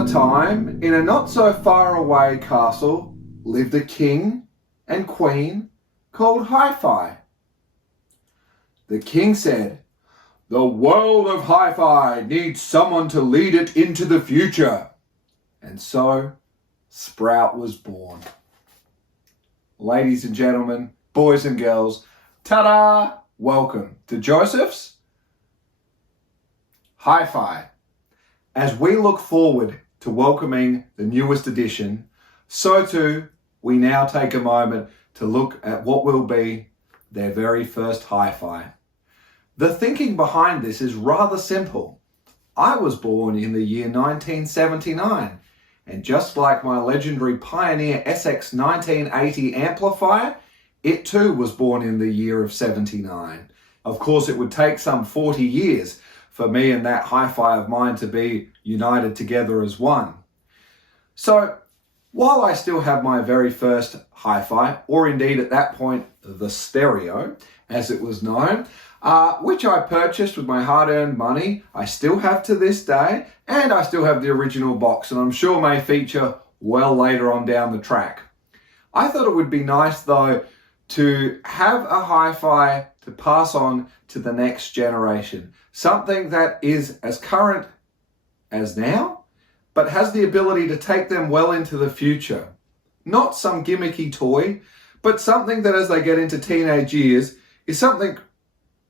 upon a time, in a not so far away castle, lived a king and queen called Hi-Fi. The king said, "The world of Hi-Fi needs someone to lead it into the future." And so, Sprout was born. Ladies and gentlemen, boys and girls, ta-da! Welcome to Joseph's Hi-Fi. As we look forward to welcoming the newest edition, so too we now take a moment to look at what will be their very first Hi-Fi. The thinking behind this is rather simple. I was born in the year 1979, and just like my legendary Pioneer SX 1980 amplifier, it too was born in the year of 79. Of course, it would take some 40 years for me and that Hi-Fi of mine to be united together as one. So, while I still have my very first Hi-Fi, or indeed at that point, the stereo, as it was known, which I purchased with my hard-earned money, I still have to this day, and I still have the original box, and I'm sure may feature well later on down the track. I thought it would be nice, though, to have a Hi-Fi to pass on to the next generation. Something that is as current as now, but has the ability to take them well into the future. Not some gimmicky toy, but something that as they get into teenage years is something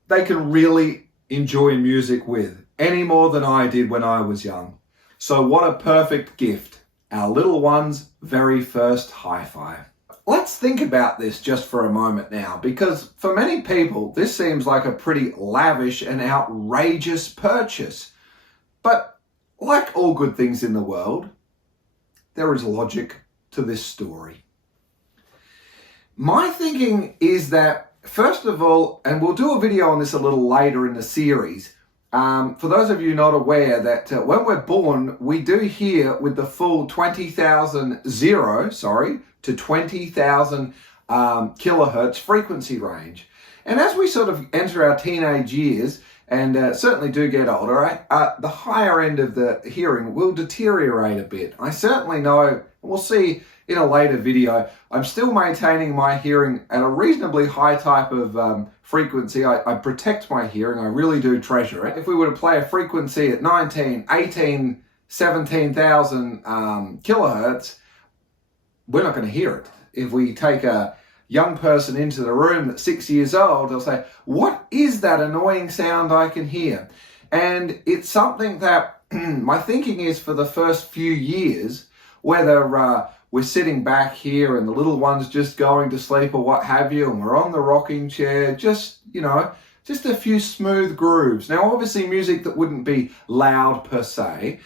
they can really enjoy music with, any more than I did when I was young. So what a perfect gift, our little one's very first Hi-Fi. Let's think about this just for a moment now, because for many people, this seems like a pretty lavish and outrageous purchase. But like all good things in the world, there is logic to this story. My thinking is that, first of all, and we'll do a video on this a little later in the series, for those of you not aware that when we're born, we do hear with the full 20,000 to 20,000 kilohertz frequency range. And as we sort of enter our teenage years, and certainly do get older, the higher end of the hearing will deteriorate a bit. I certainly know, and we'll see in a later video, I'm still maintaining my hearing at a reasonably high type of frequency. I protect my hearing, I really do treasure it. If we were to play a frequency at 19, 18, 17,000 kilohertz, we're not going to hear it. If we take a young person into the room that's 6 years old, they'll say, "What is that annoying sound I can hear?" And it's something that my thinking is for the first few years, whether we're sitting back here and the little one's just going to sleep or what have you, and we're on the rocking chair, just a few smooth grooves. Now, obviously music that wouldn't be loud per se,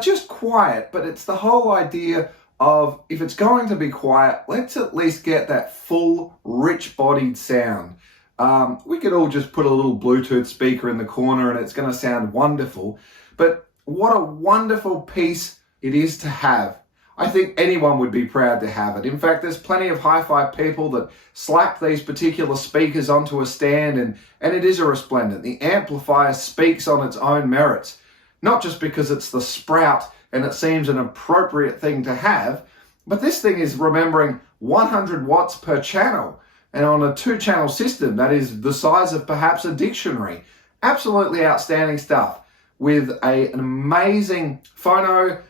just quiet, but it's the whole idea of, if it's going to be quiet, let's at least get that full, rich-bodied sound. We could all just put a little Bluetooth speaker in the corner and it's going to sound wonderful. But what a wonderful piece it is to have. I think anyone would be proud to have it. In fact, there's plenty of Hi-Fi people that slap these particular speakers onto a stand, and it is a resplendent. The amplifier speaks on its own merits, not just because it's the Sprout and it seems an appropriate thing to have, but this thing is remembering 100 watts per channel, and on a 2-channel system that is the size of perhaps a dictionary. Absolutely outstanding stuff, with an amazing phono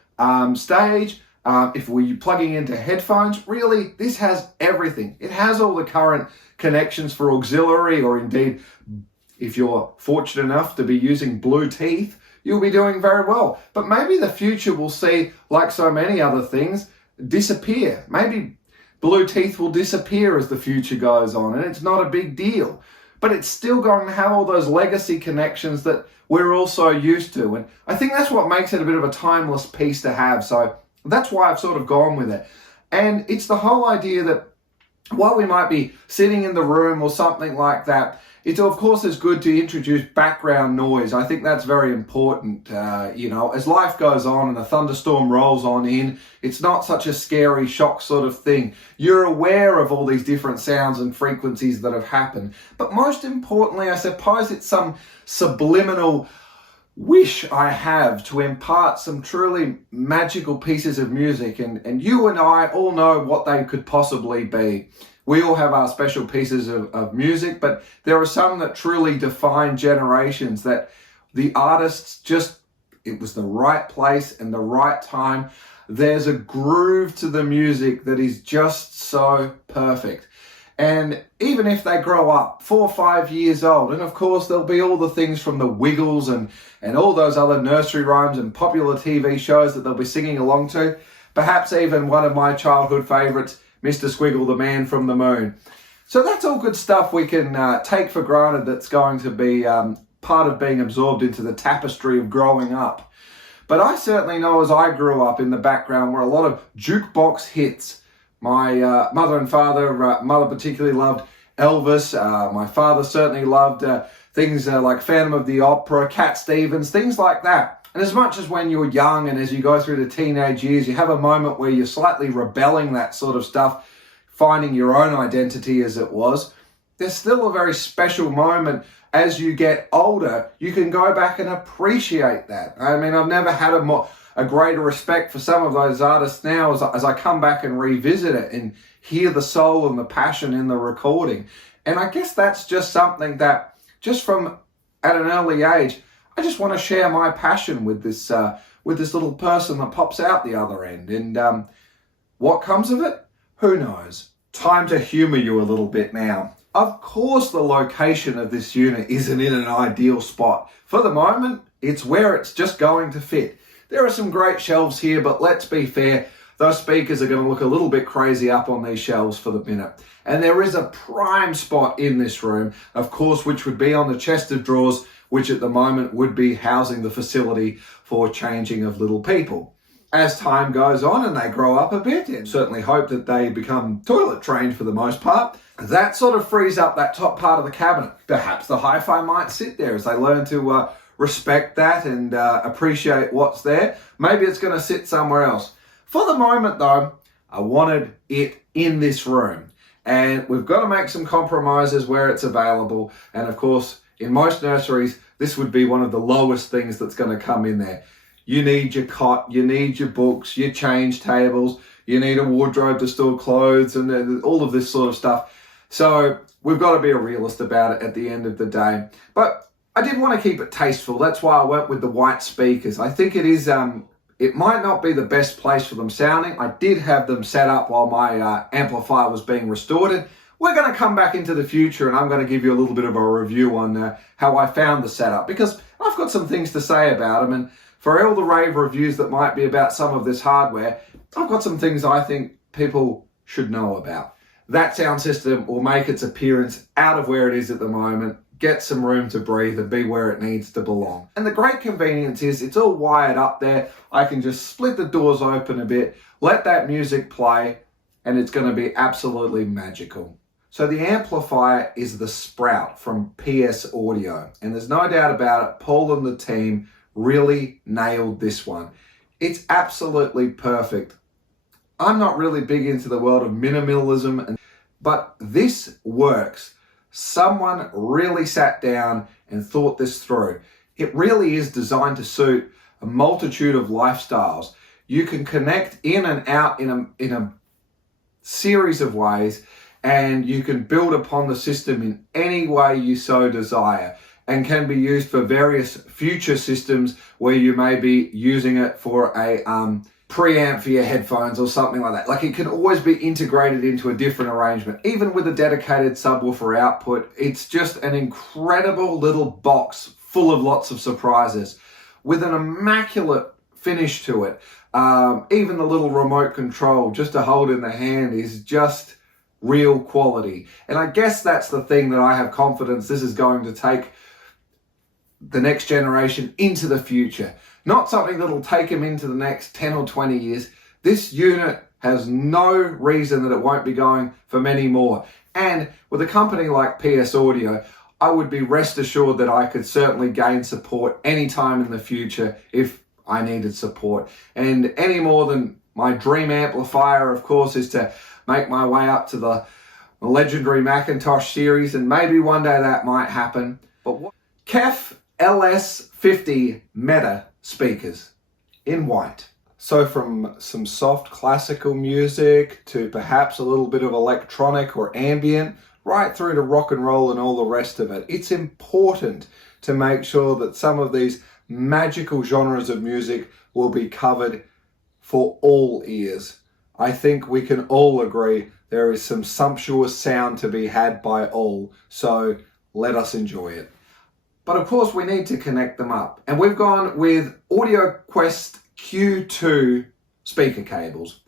stage. If we're plugging into headphones, really, this has everything. It has all the current connections for auxiliary, or indeed, if you're fortunate enough to be using Bluetooth, you'll be doing very well. But maybe the future will see, like so many other things, disappear. Maybe Bluetooth will disappear as the future goes on, and it's not a big deal. But it's still going to have all those legacy connections that we're all so used to. And I think that's what makes it a bit of a timeless piece to have. So that's why I've sort of gone with it. And it's the whole idea that while we might be sitting in the room or something like that, it of course is good to introduce background noise. I think that's very important. As life goes on and the thunderstorm rolls on in, it's not such a scary shock sort of thing. You're aware of all these different sounds and frequencies that have happened. But most importantly, I suppose it's some subliminal wish I have to impart some truly magical pieces of music, and you and I all know what they could possibly be. We all have our special pieces of music, but there are some that truly define generations, that the artists just, it was the right place and the right time. There's a groove to the music that is just so perfect. And even if they grow up 4 or 5 years old, and of course there'll be all the things from the Wiggles and all those other nursery rhymes and popular TV shows that they'll be singing along to, perhaps even one of my childhood favourites, Mr. Squiggle, the Man from the Moon. So that's all good stuff we can take for granted, that's going to be part of being absorbed into the tapestry of growing up. But I certainly know as I grew up, in the background were a lot of jukebox hits. My mother and father, mother particularly loved Elvis. My father certainly loved things like Phantom of the Opera, Cat Stevens, things like that. And as much as when you're young and as you go through the teenage years, you have a moment where you're slightly rebelling that sort of stuff, finding your own identity as it was, there's still a very special moment as you get older. You can go back and appreciate that. I mean, I've never had a greater respect for some of those artists now as I come back and revisit it and hear the soul and the passion in the recording. And I guess that's just something that, just from at an early age, I just want to share my passion with this little person that pops out the other end. And what comes of it? Who knows? Time to humor you a little bit now. Of course, the location of this unit isn't in an ideal spot. For the moment, it's where it's just going to fit. There are some great shelves here, but let's be fair, those speakers are going to look a little bit crazy up on these shelves for the minute. And there is a prime spot in this room, of course, which would be on the chest of drawers, which at the moment would be housing the facility for changing of little people. As time goes on and they grow up a bit, and certainly hope that they become toilet trained for the most part, that sort of frees up that top part of the cabinet. Perhaps the hi-fi might sit there as they learn to respect that and appreciate what's there. Maybe it's going to sit somewhere else. For the moment though, I wanted it in this room, and we've got to make some compromises where it's available. And of course, in most nurseries, this would be one of the lowest things that's going to come in there. You need your cot, you need your books, your change tables, you need a wardrobe to store clothes, and all of this sort of stuff. So we've got to be a realist about it at the end of the day. But I did want to keep it tasteful. That's why I went with the white speakers. I think it is, it might not be the best place for them sounding. I did have them set up while my amplifier was being restored. We're going to come back into the future and I'm going to give you a little bit of a review on how I found the setup, because I've got some things to say about them. And for all the rave reviews that might be about some of this hardware, I've got some things I think people should know about. That sound system will make its appearance out of where it is at the moment, get some room to breathe and be where it needs to belong. And the great convenience is it's all wired up there. I can just split the doors open a bit, let that music play, and it's going to be absolutely magical. So the amplifier is the Sprout from PS Audio, and there's no doubt about it, Paul and the team really nailed this one. It's absolutely perfect. I'm not really big into the world of minimalism, but this works. Someone really sat down and thought this through. It really is designed to suit a multitude of lifestyles. You can connect in and out in a series of ways, and you can build upon the system in any way you so desire, and can be used for various future systems where you may be using it for a preamp for your headphones or something like that. Like, it can always be integrated into a different arrangement, even with a dedicated subwoofer output. It's just an incredible little box full of lots of surprises with an immaculate finish to it. Even the little remote control just to hold in the hand is just real quality. And I guess that's the thing that I have confidence this is going to take the next generation into the future. Not something that'll take them into the next 10 or 20 years. This unit has no reason that it won't be going for many more. And with a company like PS Audio, I would be rest assured that I could certainly gain support anytime in the future if I needed support. And any more than my dream amplifier, of course, is to make my way up to the legendary Macintosh series, and maybe one day that might happen. But Kef LS50 Meta speakers in white. So from some soft classical music to perhaps a little bit of electronic or ambient, right through to rock and roll and all the rest of it, it's important to make sure that some of these magical genres of music will be covered for all ears. I think we can all agree there is some sumptuous sound to be had by all, so let us enjoy it. But of course we need to connect them up, and we've gone with AudioQuest Q2 speaker cables.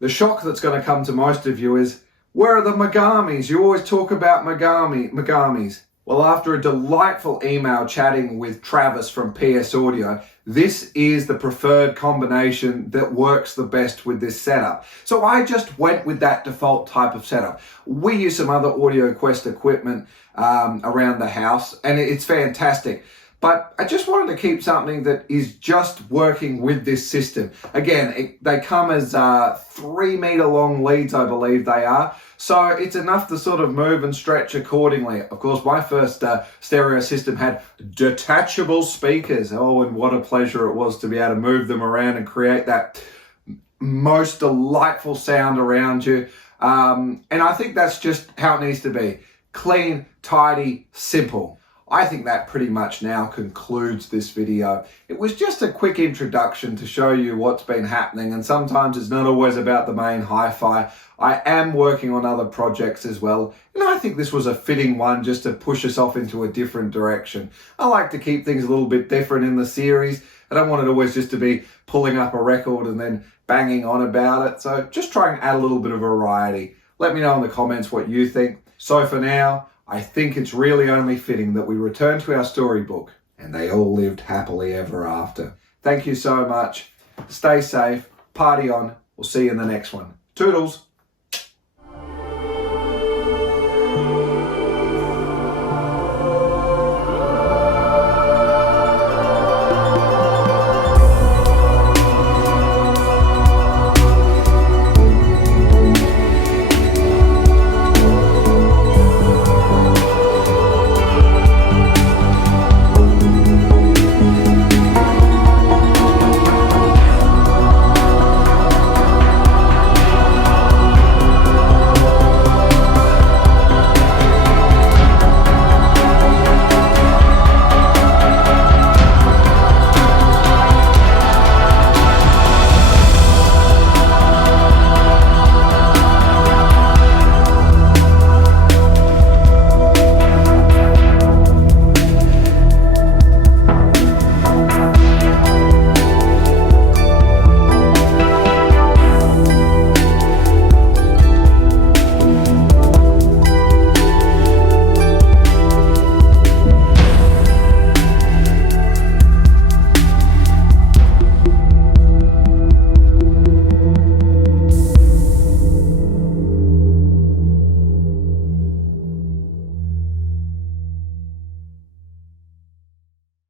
The shock that's going to come to most of you is, where are the Megamis? You always talk about Megamis. Well, after a delightful email chatting with Travis from PS Audio, this is the preferred combination that works the best with this setup. So I just went with that default type of setup. We use some other AudioQuest equipment around the house, and it's fantastic. But I just wanted to keep something that is just working with this system. Again, they come as 3 meter long leads, I believe they are. So it's enough to sort of move and stretch accordingly. Of course, my first stereo system had detachable speakers. Oh, and what a pleasure it was to be able to move them around and create that most delightful sound around you. And I think that's just how it needs to be. Clean, tidy, simple. I think that pretty much now concludes this video. It was just a quick introduction to show you what's been happening, and sometimes it's not always about the main hi-fi. I am working on other projects as well, and I think this was a fitting one just to push us off into a different direction. I like to keep things a little bit different in the series. I don't want it always just to be pulling up a record and then banging on about it. So just try and add a little bit of variety. Let me know in the comments what you think. So for now, I think it's really only fitting that we return to our storybook, and they all lived happily ever after. Thank you so much. Stay safe. Party on. We'll see you in the next one. Toodles.